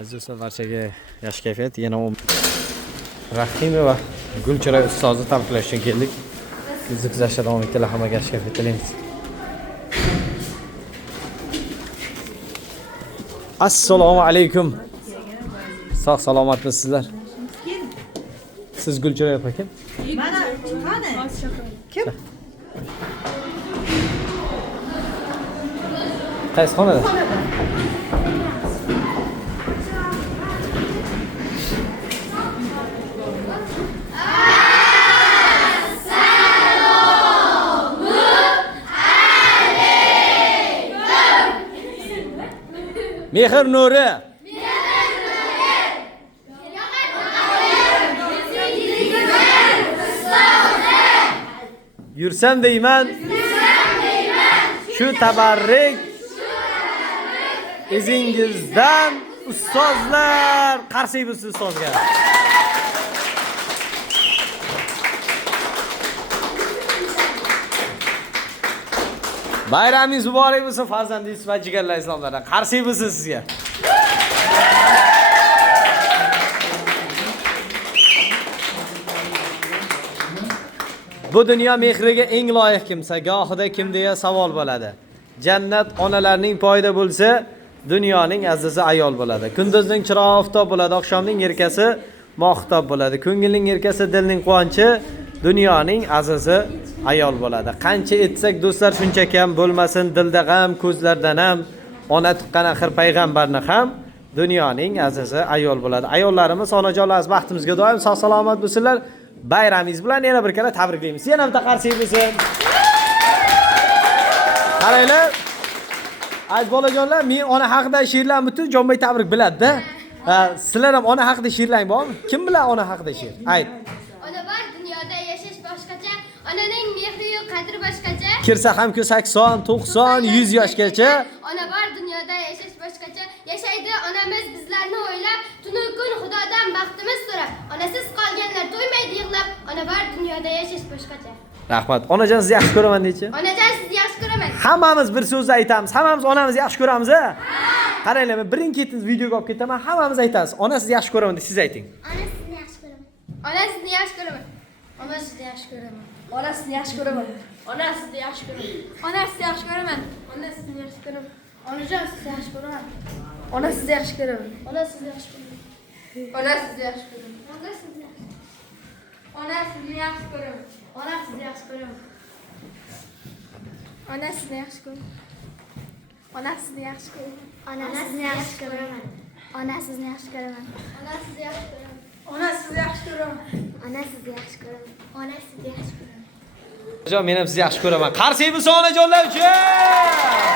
Aziz do'stlar, barchaga yaxshi kayfiyat. Yana Rahimova Gulchiroy ustozni tabriklash uchun keldik. Bizni kuzatishda davom etinglar, hammaga yaxshi kayfiyat tilaymiz. Assalomu alaykum. Sog' salomatmisizlar? Siz Gulchiroy opa kim? Mana kim? Qaysi xonada? Mehr nuri. Yursam deyman. Shu tabarruk izingizdan ustozlar qarshi bo'lsin ustozga. Bayramingiz muborak bo'lsin farzandingiz va jigarlar islomlardan. Qarshi bo'lsin sizga. Bu dunyo mehriga eng loyiq kimsa, gohida kim deya savol bo'ladi. Jannat onalarning poyida bo'lsa, dunyoning azizi ayol bo'ladi. Kunduzning chirog'i oftob bo'ladi, oqshomning yelkasi mohtob bo'ladi. Ko'ngilning yelkasi dilning quvonchi, dunyoning azizi ayol bo'ladi. Qancha etsak do'stlar shuncha kam bo'lmasin dilda g'am, ko'zlardan ham ona tuqqan axir payg'ambarni ham dunyoning azizi ayol bo'ladi. Ayollarimiz, onajonlarimiz baxtimizga doim sog' salomat bo'lsinlar. Bayramingiz bilan yana bir kala tabriklaymiz. Yana bitta qarshi bo'lsin. Qaranglar. Aziz bolajonlar, men ona haqida she'rlarni butun Jonbay tabrik biladi-da. Sizlar ham ona haqida she'rlang bormi? Kim biladi ona haqida she'r? Ayt. Ona bor dunyoda yashash boshqacha, onaning mehri yo'q, qadri boshqacha. Kirsa ham ku 80, 90, 100 yoshgacha. Ona bor dunyoda yashash boshqacha, yashaydi onamiz bizlarni o'ylab, tunu kun Xudodan baxtimiz so'rab. Onasiz qolganlar to'ymaydi yig'lab, ona bor dunyoda yashash boshqacha. Rahmat. Onajon sizni yaxshi ko'raman deychi. Onajon sizni yaxshi ko'raman. Hammamiz bir so'z aytamiz. Hammamiz onamizni yaxshi ko'ramiz-a? Qaranglar, men birin-ketin videoga olib ketaman. Hammamiz aytamiz. Ona sizni yaxshi ko'raman deb siz ayting. Ona sizni yaxshi ko'raman. Ona sizni yaxshi ko'raman. Ona sizni yaxshi ko'raman. Ona sizni yaxshi ko'raman. Ona sizni yaxshi ko'raman. Ona sizni yaxshi ko'raman. Ona sizni yaxshi ko'raman. Onajon sizni yaxshi ko'raman. Ona sizni yaxshi ko'raman. Ona sizni yaxshi ko'raman. Ona sizni yaxshi ko'raman. Ona sizni yaxshi Ona sizni yaxshi ko'raman. Ona sizni yaxshi ko'raman. Ona sizni yaxshi ko'raman. Ona sizni yaxshi ko'raman. Ona sizni yaxshi ko'raman. Ona sizni yaxshi ko'raman. Ona sizni yaxshi ko'raman. Ona sizni yaxshi ko'raman. Ona sizni yaxshi ko'raman. Ona sizni yaxshi ko'raman. Onajon, men ham sizni yaxshi ko'raman. Qarshi bo'lsin onajonlar uchun.